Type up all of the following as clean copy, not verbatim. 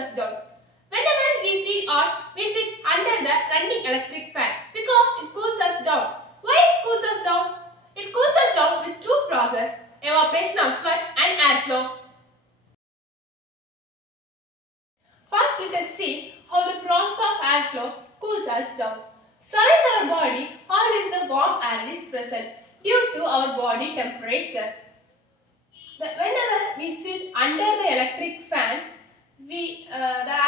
us down. Whenever we feel hot, we sit under the running electric fan because it cools us down. Why it cools us down? It cools us down with two processes, evaporation of sweat and airflow. First, let us see how the process of airflow cools us down. Surround our body, always the warm air is present due to our body temperature. Whenever we sit under the electric fan, the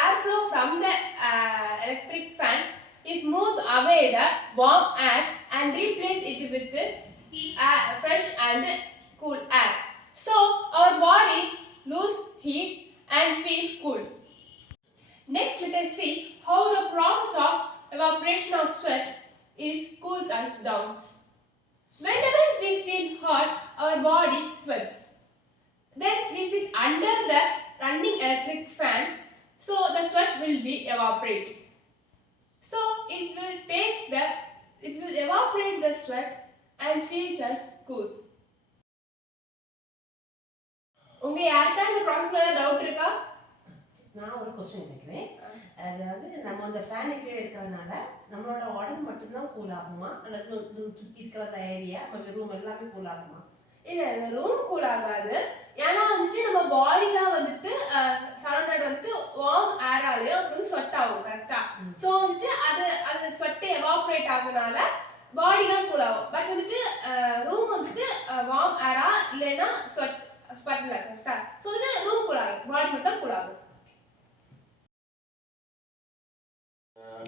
airflow from the electric fan moves away the warm air and replace it with the fresh and cool air. So our body lose heat and feel cool. Next, let us see how the process of evaporation of sweat cools us down. Whenever we feel hot, our body sweats. Then we sit under the running electric fan, so the sweat will be evaporate. So it will evaporate the sweat and feels us cool. உங்க யாருக்கா இந்த processல doubt இருக்கா? நான் ஒரு question கேக்குறேன். அதாவது நம்ம அந்த ஃபேன் கீழ இருக்கறனால நம்மளோட உடம்பு மட்டும் தான் கூல் ஆகுமா அல்லது சுத்தி இருக்கிற ஏரியா நம்ம ரூம் எல்லாமே கூல் ஆகுமா? இல்ல இந்த ரூம் கூல் ஆகாது. ஏன்னா வந்துட்டு நம்ம பாடில வந்துட்டு சரௌண்டட் வந்துட்டு வார்ம் ஏராலயே வந்து ஸ்வெட் ஆகும் கரெக்ட்டா. சோ வந்துட்டு அது ஸ்வெட் எவாபரேட் ஆகுனால பாடி தான் கூல் ஆகும். பட் வந்துட்டு ரூம் வந்துட்டு வார்ம் ஏரா இல்லனா ஸ்வெட்ல கரெக்ட்டா. சோ இது ரூம் கூல் ஆகும். பாடி மட்டும் கூல் ஆகும்.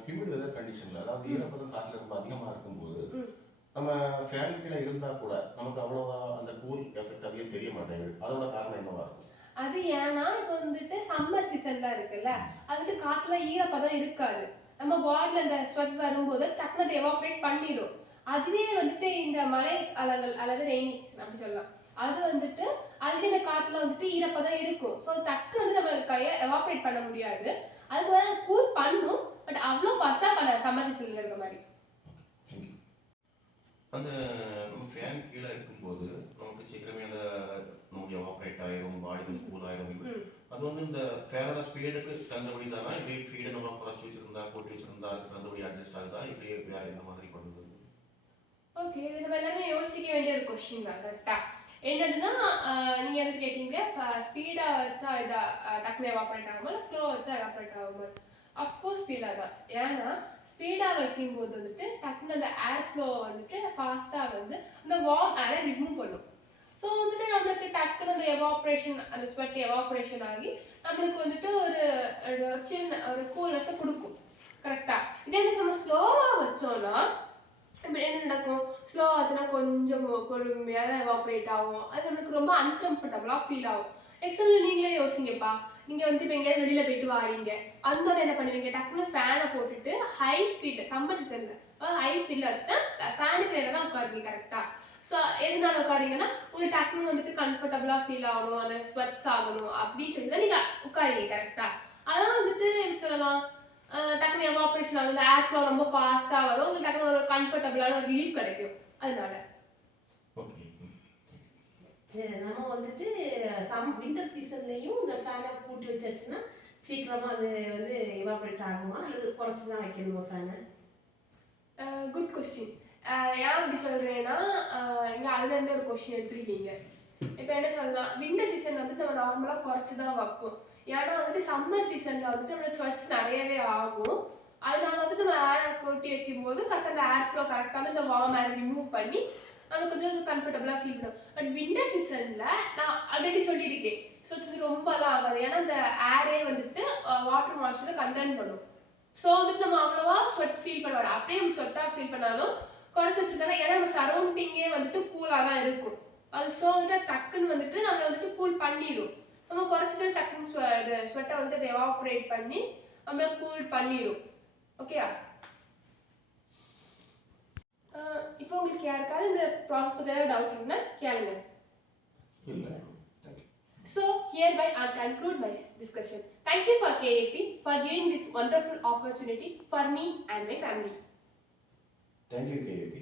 ஹியூமிட் வெதர் கண்டிஷன்ல அதாவது ஈரப்பதம் காற்றுல ரொம்ப அதிகமா இருக்கும்போது நம்ம ஃபேன் கீழே இருந்தா கூட நமக்கு அவ்வளவா அந்த கூல் எஃபெக்ட் அதிகம் தெரிய மாட்டேங்குது. அதோட காரணம் என்னவா இருக்கும்? அது ஏன்னா இப்போ வந்துட்டு சம்மர் சீசன்ல இருக்குல்ல, அதுக்கு காத்துல ஈரப்பதம் இருக்காது. நம்ம பாடில இந்த ஸ்வெட் வரும்போது டக்குனு எவாபரேட் பண்ணிடும். அதுவே வந்துட்டு இந்த மழை காலங்கள் அல்லது ரெய்னி சீசன் அப்படி சொல்லலாம். அது வந்துட்டு ஆல்ரெடி இந்த காத்துல வந்துட்டு ஈரப்பதம் இருக்கும். ஸோ டக்குனு வந்து நம்ம கையை எவாபரேட் பண்ண முடியாது. அதுக்கு வேற கூல் பண்ணும், பட் அவ்வளோ ஃபாஸ்டா பண்ண சம்மர் சீசன்ல இருக்க மாதிரி. அந்த நம்ம ஃபேன் கீழே இருக்கும்போது நமக்கு சீக்கிரமே அந்த நமக்கு எவாபரேட் ஆயிரும், பாடி வந்து கூல் ஆயிரும். அது வந்து இந்த ஃபேனோட ஸ்பீடுக்கு தகுந்தபடி தானா, இப்படி ஸ்பீடை நம்ம குறைச்சி வச்சிருந்தா கூட்டி வச்சிருந்தா அதுக்கு தகுந்தபடி அட்ஜஸ்ட் ஆகுதா, இப்படி வேற எந்த மாதிரி பண்ணுது? ஓகே, இது நம்ம எல்லாமே யோசிக்க வேண்டிய ஒரு கொஸ்டின் தான் கரெக்டா. என்னதுன்னா நீங்க எது கேட்டீங்க, ஸ்பீடா வச்சா இதை டக்குனு எவாபரேட் ஆகுமா இல்லை ஸ்லோ வச்சா எவாபரேட் ஆகுமா? அஃப்கோர்ஸ் ஸ்பீடா தான். ஏன்னா ஸ்பீடா வைக்கும்போது வந்துட்டு டக்குனு அந்த ஏர் ஃப்ளோ வந்துட்டு ஃபாஸ்டா வந்து அந்த வார்ம் ஏரை ரிமூவ் பண்ணும். ஸோ வந்துட்டு நம்மளுக்கு டக்குனு அந்த எவாபரேஷன் அந்த ஸ்வெட் எவாபரேஷன் ஆகி நம்மளுக்கு வந்துட்டு ஒரு சின்ன ஒரு கூல்னஸை கொடுக்கும் கரெக்டா. இதே நம்ம ஸ்லோவா வச்சோம்னா இப்போ என்ன நடக்கும், ஸ்லோ ஆச்சுன்னா கொஞ்சம் பொறுமையாக தான் எவாபரேட் ஆகும். அது நம்மளுக்கு ரொம்ப அன்கம்ஃபர்டபுளாக ஃபீல் ஆகும். எக்ஸாம்பிள் நீங்களே யோசிங்கப்பா, நீங்கள் வந்து இப்போ எங்கேயாவது வெளியில் போயிட்டு வாரீங்க, அந்த என்ன பண்ணுவீங்க, டக்குனு ஃபேனை போட்டுட்டு ஹை ஸ்பீடில் சம்மர் சீசனில் ஹை ஸ்பீடில் வச்சுட்டா ஃபேனுக்கு நேரம் தான் உட்காருங்க கரெக்டாக. ஸோ எதனால உட்காரிங்கன்னா உங்களுக்கு டக்குனு வந்துட்டு கம்ஃபர்டபுளாக ஃபீல் ஆகணும், அந்த ஸ்வெட்ஸ் ஆகணும் அப்படின்னு சொல்லி தான் நீங்கள் உட்காரிங்க கரெக்டாக. அதான் வந்துட்டு எப்படி சொல்லலாம், டக்குனு எவாபரேஷன் ஆகுது, ஏர் ஃப்ளோ ரொம்ப ஃபாஸ்டா வரும், உங்களுக்கு டக்குனு ஒரு கம்ஃபர்டபிளான ஒரு ரிலீஃப் கிடைக்கும். அதனால நம்ம வந்துட்டு வின்டர் சீசன்லயும் இந்த ஃபேனை கூட்டி வச்சாச்சுன்னா சீக்கிரமா அது வந்து எவாபரேட் ஆகுமா அல்லது குறைச்சி தான் வைக்கணுமா ஃபேனை? Good question. ஏன் அப்படி சொல்றேன்னா இங்க அதுல இருந்து ஒரு கொஸ்டின் எடுத்துருக்கீங்க. இப்போ என்ன சொல்லலாம், வின்டர் சீசன் வந்துட்டு நம்ம நார்மலா குறைச்சி தான் வைப்போம். ஏன்னா வந்துட்டு சம்மர் சீசன்ல வந்துட்டு நம்மளோட ஸ்வெட்ஸ் நிறையவே ஆகும். அதனால வந்துட்டு நம்ம ஏரை கொட்டி வைக்கும் போது கரெக்டாக அந்த ஏர் ஃப்ளோ கரெக்டாக அந்த வார்ம் ஏர் ரிமூவ் பண்ணி நமக்கு கொஞ்சம் கம்ஃபர்டபுளாக ஃபீல் பண்ணும். பட் வின்டர் சீசன்ல நான் ஆல்ரெடி சொல்லியிருக்கேன், ஸ்வெட்ஸ் ரொம்பலாம் ஆகாது. ஏன்னா அந்த ஏரே வந்துட்டு வாட்டர் மாய்ஸ்சரை கண்டெயின் பண்ணும். ஸோ வந்துட்டு நம்ம அவ்வளோவா ஸ்வெட் ஃபீல் பண்ண வேண்டாம். அப்படியே நம்ம ஸ்வெட்டாக ஃபீல் பண்ணாலும் குறைச்சி வச்சிருக்காங்க. ஏன்னா நம்ம சரௌண்டிங்கே வந்துட்டு கூலாக தான் இருக்கும். அது ஸோ வந்துட்டு டக்குன்னு வந்துட்டு நம்மளை வந்துட்டு கூல் பண்ணிடும். நம்ம குறைச்சிட்டு டக்குன்னு ஸ்வெட்டை வந்துட்டு எவாபரேட் பண்ணி நம்மளை கூல் பண்ணிடும். ஓகேயா? இப்போ உங்களுக்கு யாருக்காவது இந்த ப்ராசஸ் பற்றி ஏதாவது டவுட் இருந்தா கேளுங்க. So hereby I conclude my discussion. Thank you for KAP for giving this wonderful opportunity for me and my family. Thank you KAP.